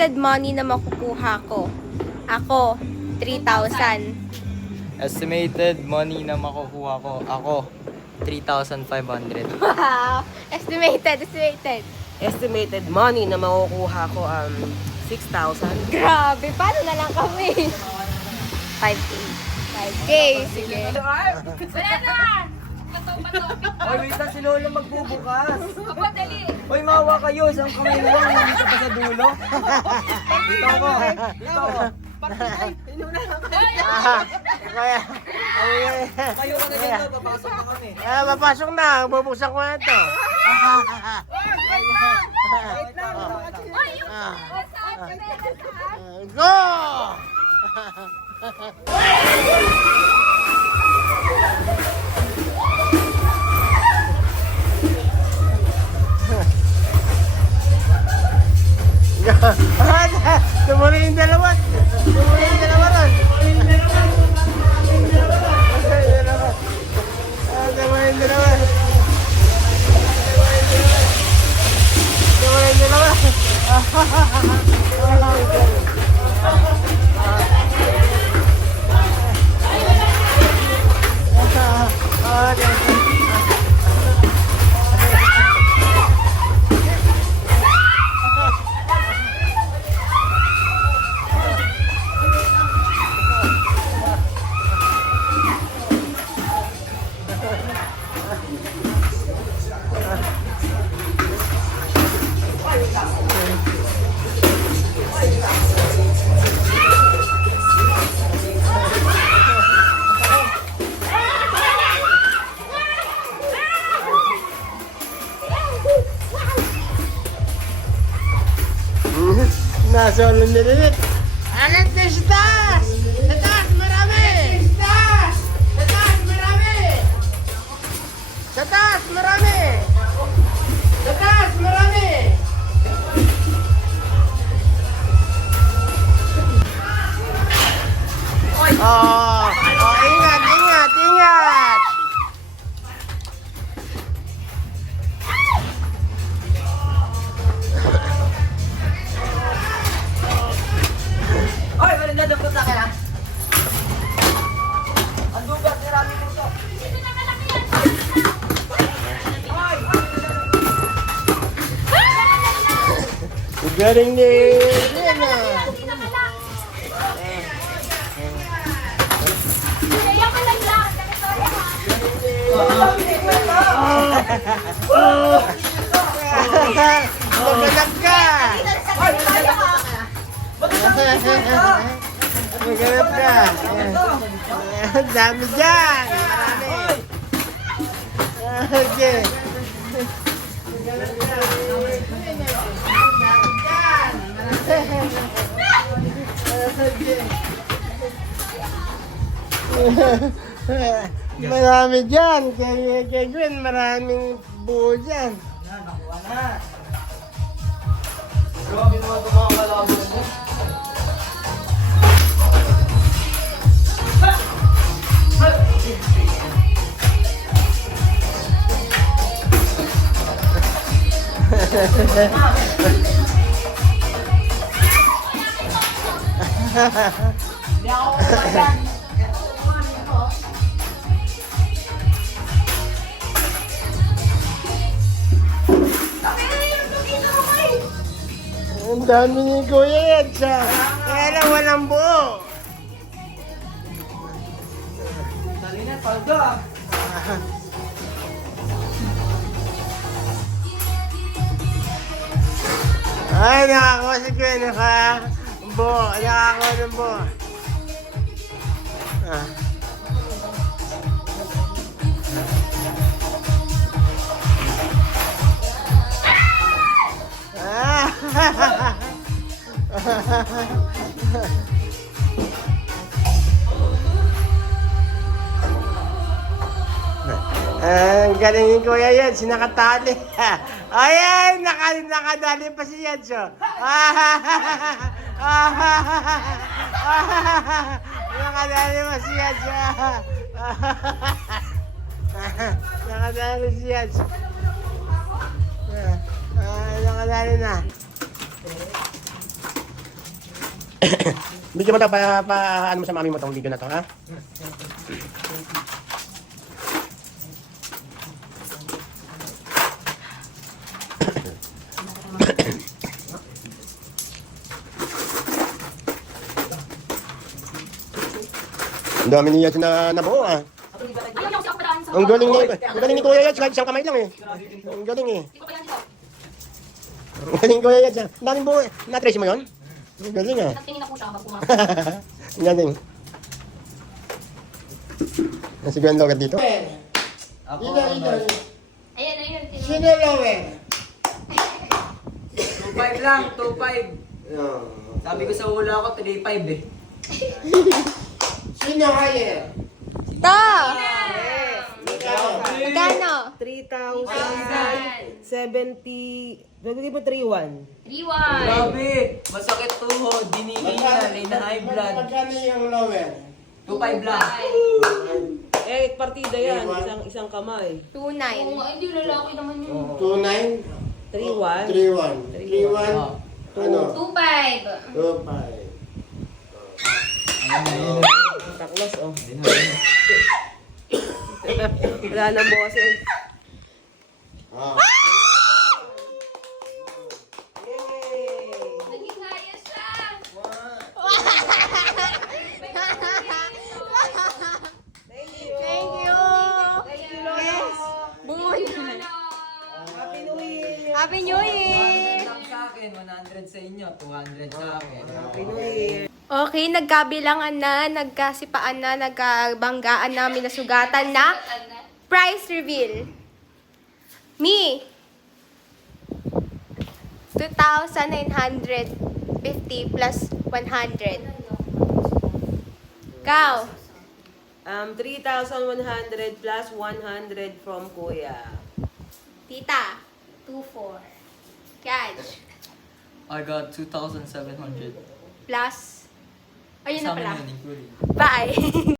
Estimated money na makukuha ko. Ako, 3,000. Estimated money na makukuha ko. Ako, 3,500. Wow! Estimated. Estimated money na makukuha ko 6,000. Grabe, paano na lang kami? 5K. 5K, sige. Wala na! Oy, wait lang, si Lola magbubukas. Aba, dali! Oy, mawa kayo. Isang kamay na lang. Hindi ka pa sa dulo. Dito ako. Dito ako. Kaya, Kayo ka na ganito. Papasok na kami. papasok na. Bubuksan ko na ito. Wait lang. Ay, yung saan? Saan? Go! Tumuli yung dalawa. Tumuli yung dalawa ron. Tumuli yung dalawa. Tumuli yung dalawa. Nasa ulo nililit. Alat na sa taas! Sa taas marami! Sa taas! Sa taas marami! Sa taas marami! Sa taas marami! Ingat, ingat, ingat! Oy, wala na dapat na kaya. Ang dugas, marami dito. Galing ni Lena. Kaya ka lang lang! Maganap ka! Maganap ka! Ang dami dyan! Marami! Okay. Maganap ka! Marami dyan! Kay Gwen, maraming buo dyan. Nakuha na. Grabe naman ito mga kalabos mo. Hindi ako kumagan. Ang dami ni Kuya yan siya. Kaya lang walang buo. Dali na, paldo. Ay, nakakuha si Kuya. Nakakuha ng buo. Ang galing ni Kuya yan, sinakatali. Ayan, nakadali pa si Yadzo. Nakadali pa si Yadzo. Nakadali si Yadzo. Nakadali na. Video mo to, ano mo sa mami mo tong video na to, ha? Ang dami niya na nabuo, ah. Ayaw niya kasi ako padaan sa... Ang galing ni Kuya Yats, kahit isang kamay lang eh. Ang galing eh. Hindi ko pa yan dito. Ang galing ni Kuya Yats. Ang daming buo. Na-trace mo yun? Ang galing ah. Nagtingin ako siya habang pumasok. Ang galing. Sige ang logat dito. Ako, Ayan, ayun. Sino lower? 2.5 lang, 2.5. Sabi ko sa hula ko, 3.5 eh. Sino higher? To! Magkano? 3,070. Nagiging po 3,100. 3-1. Grabe, masakit tuhod, dinihingal, na high blood. Magkano yung lower? 2.5 lang. Eh, partida yan. Isang kamay. 2.9. Oo nga, hindi lalaki naman yun. 2.9? 3,100. 3.1. 3.1? Oh. Ano? 2-5. 2.5. Taklos, oh. Wala nang boses. Ah. Naging kaya siya. Thank you. Yes. Bungon. Happy New Year! Happy New Year! 100 lang sa akin, 100 sa inyo, 200 sa akin. Happy New Year! Okay, nagkabilangan na, nagkasipaan na, nagkabanggaan na, minasugatan na. Price reveal. Me. 2,950 plus 100. Kau. 3,100 plus 100 from Kuya. Tita. 2,400. Catch. I got 2,700. Plus. Ayun na pala. including. Bye.